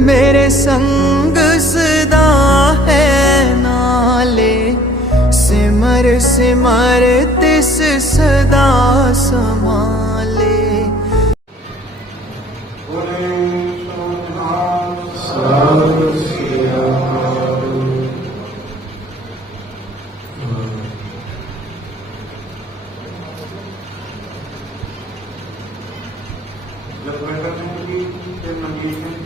मेरे संग सदा है नाले। सिमर सिमर, तिस सदा समाले जब मैं कहता हूँ कि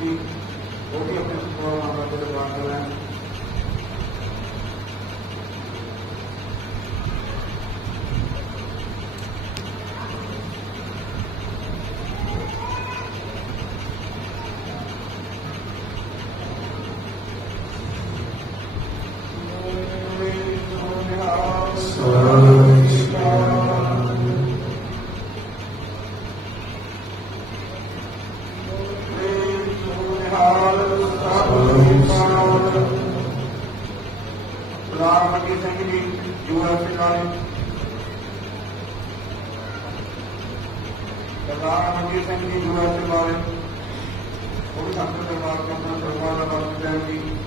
वो भी अपने शुभकामना देते हैं You have become Sardar Manveer Singh ji U S के बारे वो भी संत दरबार के दरबार का जी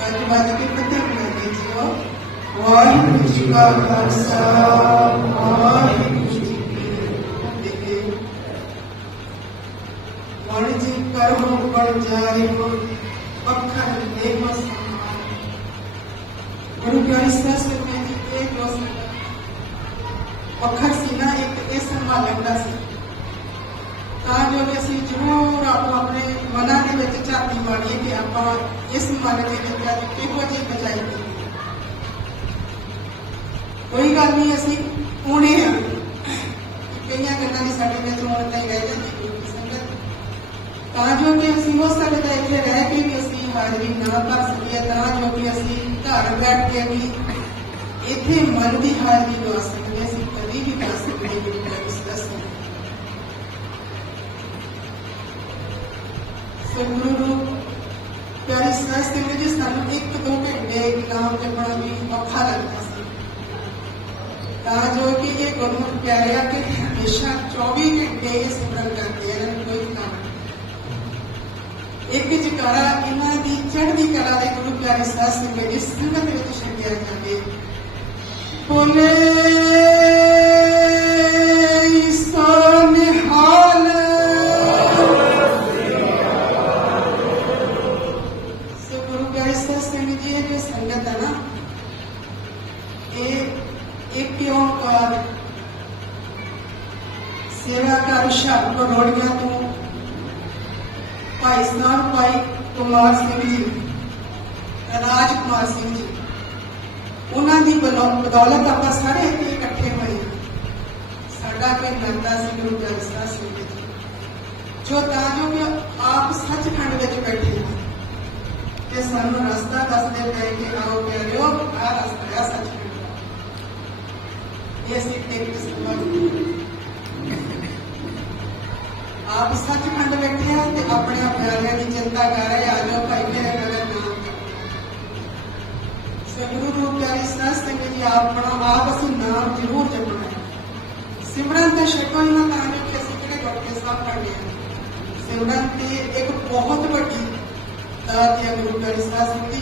ਗੱਜ ਵੱਜ ਕੇ ਪੱਤੇ ਬਣਾਉਂਦੇ ਸੀ ਉਹ ਵਾਹਿਗੁਰੂ ਜੀ ਕਾ ਖਾਲਸਾ ਵਾਹਿਗੁਰੂ ਜੀ ਕੀ ਫਤਿਹ ਵਣ ਜੀ ਕਰਮ ਬਣ ਜਾਏ ਹੋ ਅੱਖਰ ਦੇ ਮਸਮਾਨ ਗੁਰੂ ਪਿਆਰੀ ਸਾਹਿਬ ਨੇ ਜੀ ਇਹ ਜੋ ਸਾਡਾ ਅੱਖਰ ਸੀ ਨਾ ਇੱਕ ਇਹ ਸੰਭਾਲਣ ਦਾ ਸੀ ਤਾਂ ਜੋ ਕਿ ਅਸੀਂ ਜ਼ਰੂਰ ਆਪੋ ਆਪਣੇ ਮਨਾਂ ਦੇ ਵਿੱਚ ਝਾਤੀ ਮਾਰੀਏ ਕਿ ਆਪਾਂ ਇਸ ਮਨ ਦੇ ਵਿੱਚ ਅੱਜ ਕਿਹੋ ਜਿਹੀ ਬਚਾਈ ਕੀਤੀ ਕੋਈ ਗੱਲ ਨਹੀਂ ਅਸੀਂ ਉਣੇ ਆ ਕਈਆਂ ਗੱਲਾਂ ਦੀ ਸਾਡੇ ਵਿੱਚ ਹੋਣ ਤਾਂ ਹੀ ਰਹਿ ਜਾਂਦੀ ਕੋਈ ਸੰਗਤ ਤਾਂ ਜੋ ਕਿ ਅਸੀਂ ਹੋ ਸਕਦਾ ਇੱਥੇ ਰਹਿ ਕੇ ਵੀ ਅਸੀਂ ਹਾਜ਼ਰੀ ਨਾ ਕਰ ਸਕੀਏ ਤਾਂ ਜੋ ਕਿ ਅਸੀਂ ਘਰ ਬੈਠ ਕੇ ਵੀ ਇੱਥੇ ਮਨ ਦੀ ਹਾਜ਼ਰੀ ਦਵਾ ਸਕਦੇ ਅਸੀਂ ਕਦੀ ਵੀ ਕਰ ਸਕਦੇ ਗੁਰੂ ਦਾ ਇਸ ਦੱਸਣਾ ਸਤਿਗੁਰੂ ਨੂੰ ਪਿਆਰੀ ਸਾਸ ਦੇ ਵਿੱਚ ਸਾਨੂੰ ਇੱਕ ਦੋ ਘੰਟੇ ਨਾਮ ਜਪਣਾ ਵੀ ਔਖਾ ਲੱਗਦਾ ਸੀ ਤਾਂ ਜੋ ਕਿ ਇਹ ਗੁਰਮੁਖ ਪਿਆਰਿਆ ਕਿ ਹਮੇਸ਼ਾ 24 ਘੰਟੇ ਇਹ ਸਿਮਰਨ ਕਰਦੇ ਆ ਇਹਨਾਂ ਨੂੰ ਕੋਈ ਕੰਮ ਨਹੀਂ। ਇੱਕ ਜਕਾਰਾ ਇਹਨਾਂ ਦੀ ਚੜ੍ਹਦੀ ਕਲਾ ਦੇ ਗੁਰੂ ਪਿਆਰੀ ਸਾਸ ਦੇ ਵਿੱਚ ਸੰਗਤ ਵਿੱਚ ਛੱਡਿਆ ਜਾਵੇ ਬੋਲੇ ਇਹ ਜੋ ਸੰਗਤ ਹੈ ਨਾ ਇਹ ਇੱਕ ਓੰਕਾਰ ਸੇਵਾ ਕਰ ਸ਼ਬਦ ਰੋੜੀਆਂ ਤੋਂ ਭਾਈ ਸਾਹਿਬ ਭਾਈ ਕੁਮਾਰ ਸਿੰਘ ਜੀ ਰਾਜ ਕੁਮਾਰ ਸਿੰਘ ਜੀ ਉਹਨਾਂ ਦੀ ਬਲੌ- ਬਦੌਲਤ ਆਪਾਂ ਸਾਰੇ ਇੱਥੇ ਇਕੱਠੇ ਹੋਏ ਹਾਂ। ਸਾਡਾ ਕੋਈ ਨੰਦਾ ਸੀ ਗੁਰੂ ਪਿਆਰੇ ਸਾਹਿਬ ਸਿੰਘ ਜੀ ਜੋ ਤਾਂ ਜੋ ਕਿ ਆਪ ਸੱਚਖੰਡ ਵਿੱਚ ਬੈਠੇ ਹਨ ਤੇ ਸਾਨੂੰ следует аупериод, а раз очередной. Если текст вновь आप सच खंड बैठे हैं तो अपने प्यार की चिंता कर रहे आज भाई मेरे मेरे सतगुरु रूप प्यारी सिंह जी आपना आप असं नाम ज़रूर जपना है। सिमरन तो शकल ना कहानी कि कि साहब पढ़ने हैं सिमरन एक बहुत वीडी गुरु प्यारी सना सिंह जी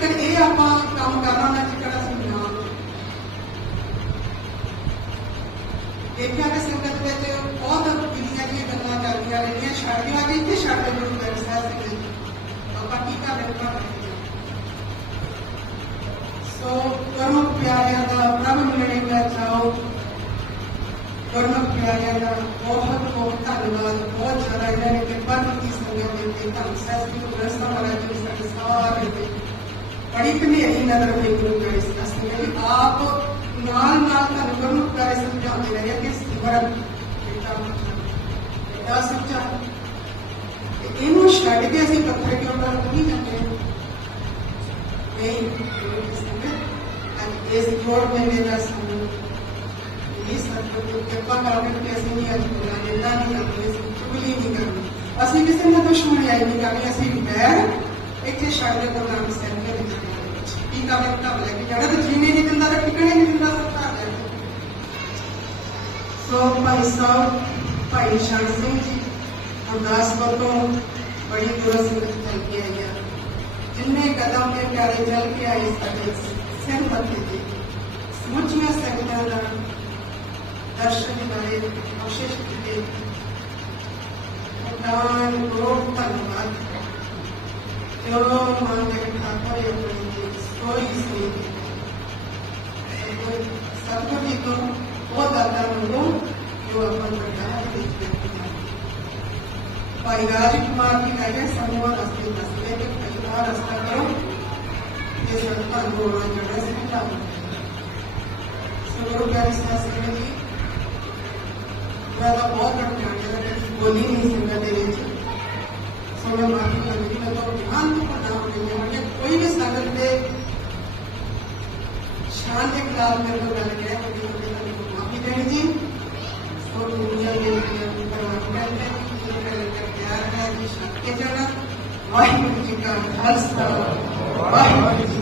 ਜੇਕਰ ਇਹ ਆਪਾਂ ਕੰਮ ਕਰਨਾ ਨਾ ਜੇਕਰ ਅਸੀਂ ਨਾ ਦੇਖਿਆ ਕਿ ਸੰਗਤ ਵਿੱਚ ਬਹੁਤ ਦੁਨੀਆ ਦੀਆਂ ਗੱਲਾਂ ਚੱਲਦੀਆਂ ਰਹਿੰਦੀਆਂ ਛੱਡ ਦਿਆਂ ਕਿ ਇੱਥੇ ਛੱਡ ਦੇ ਗੁਰੂ ਗ੍ਰੰਥ ਸਾਹਿਬ ਜੀ ਆਪਾਂ ਕੀ ਕਰ ਰਹੇ ਹਾਂ ਸੋ ਕਰਮ ਪਿਆਰਿਆਂ ਦਾ ਪ੍ਰਭ ਮਿਲਣੇ ਦਾ ਚਾਓ ਕਰਮ ਪਿਆਰਿਆਂ ਦਾ ਬਹੁਤ ਬਹੁਤ ਧੰਨਵਾਦ ਬਹੁਤ ਜ਼ਿਆਦਾ ਇਹਨਾਂ ਨੇ ਕਿਰਪਾ ਕੀਤੀ ਸੰਗਤ ਦੇ ਉੱਤੇ ਧੰਨ ਸਾਹਿਬ ਜੀ ਨੂੰ ਰਸਤਾ ਵਾਲਾ ਜੀ ਸਾਡੇ ਸਾਰੇ ಕಡಿಮೆ ಏನಾದರೂ ಬೇಕು ಕಾರ್ಯದಲ್ಲಿ ಆಪ್ ನಾಲ್ ನಾಲ್ಕು ಕಾರ್ಯ સમજાવ એનું ષડ્યાસી પત્ર કેવડા નથી જમે નહીં અને એ જોડ મેળવેલા સમૂહ એ સંતો કેપા કારણ કે અસી ની આજ બોલા દેલા ની કરવી ચુગલી ની કરવી અસી કિસમ તો શું આવી ની કરવી અસી બેર ਕਿ ਅਸੀਂ ਨਹੀਂ ਅੱਜ ਬੁਲਾ ਨਿੰਦਾ ਨਹੀਂ ਕਰਨੀ ਅਸੀਂ ਚੁਗਲੀ ਨਹੀਂ ਕਰਨੀ ਅਸੀਂ ਕਿਸੇ ਨਾਲ ਦੁਸ਼ਮਣੀ ਆਈ ਨਹੀਂ ਕਰਨੀ ਅਸੀਂ ਬੈਰ ਇੱਥੇ ਛੱਡ ਦੇ ਗੁਰੂ ਨਾਨਕ ਸਾਹਿਬ ਦੇ ਵਿੱਚ ਕੀ ਕਾਵੇ ਤਾਂ ਲੈ ਕੇ ਜਾਣਾ ਤੇ ਜੀਣੇ ਨਹੀਂ ਦਿੰਦਾ ਤਾਂ ਟਿਕਣੇ ਨਹੀਂ ਦਿੰਦਾ ਸਭ ਘਰ ਲੈ ਕੇ ਸੋ ਭਾਈ ਸਾਹਿਬ ਭਾਈ ਸ਼ਰਨ ਸਿੰਘ ਜੀ ਗੁਰਦਾਸਪੁਰ ਤੋਂ ਬੜੀ ਦੂਰ ਸੰਗਤ ਚੱਲ ਕੇ ਆਈ ਆ ਜਿੰਨੇ ਕਦਮ ਤੇ ਪਿਆਰੇ ਚੱਲ ਕੇ ਆਏ ਸਾਡੇ ਸਿਰ ਮੱਥੇ ਤੇ ਸਮੁੱਚੀਆਂ ਸੰਗਤਾਂ ਦਾ ਦਰਸ਼ਨ ਕਰੇ ਕੋਸ਼ਿਸ਼ ਕੀਤੇ ਨਾਨ ਗੋਰ ਧੰਨਵਾਦ No long handed encouragement destroys me. Sacrifico, what are done wrong, you are contradicted with the पारिवारिक मार्ग की गाइड समूह रस्ते रस्ते के परिवार रास्ता करो ये संस्था गोवा जड़ा से मिला सुनो प्यारे शास्त्र जी मैं तो बहुत कठिनाइयाँ बोली नहीं सकते सो मैं माफ़ी मांगू शांत प्रताप नहीं है मैंने कोई भी सागर में शान के खिलाफ मेरे को गल गया तो को माफ़ी देनी जी और दुनिया में तैयार है। कि शक्ति जाना वाहिगुरु जी का खालसा वाहिगुरु जी।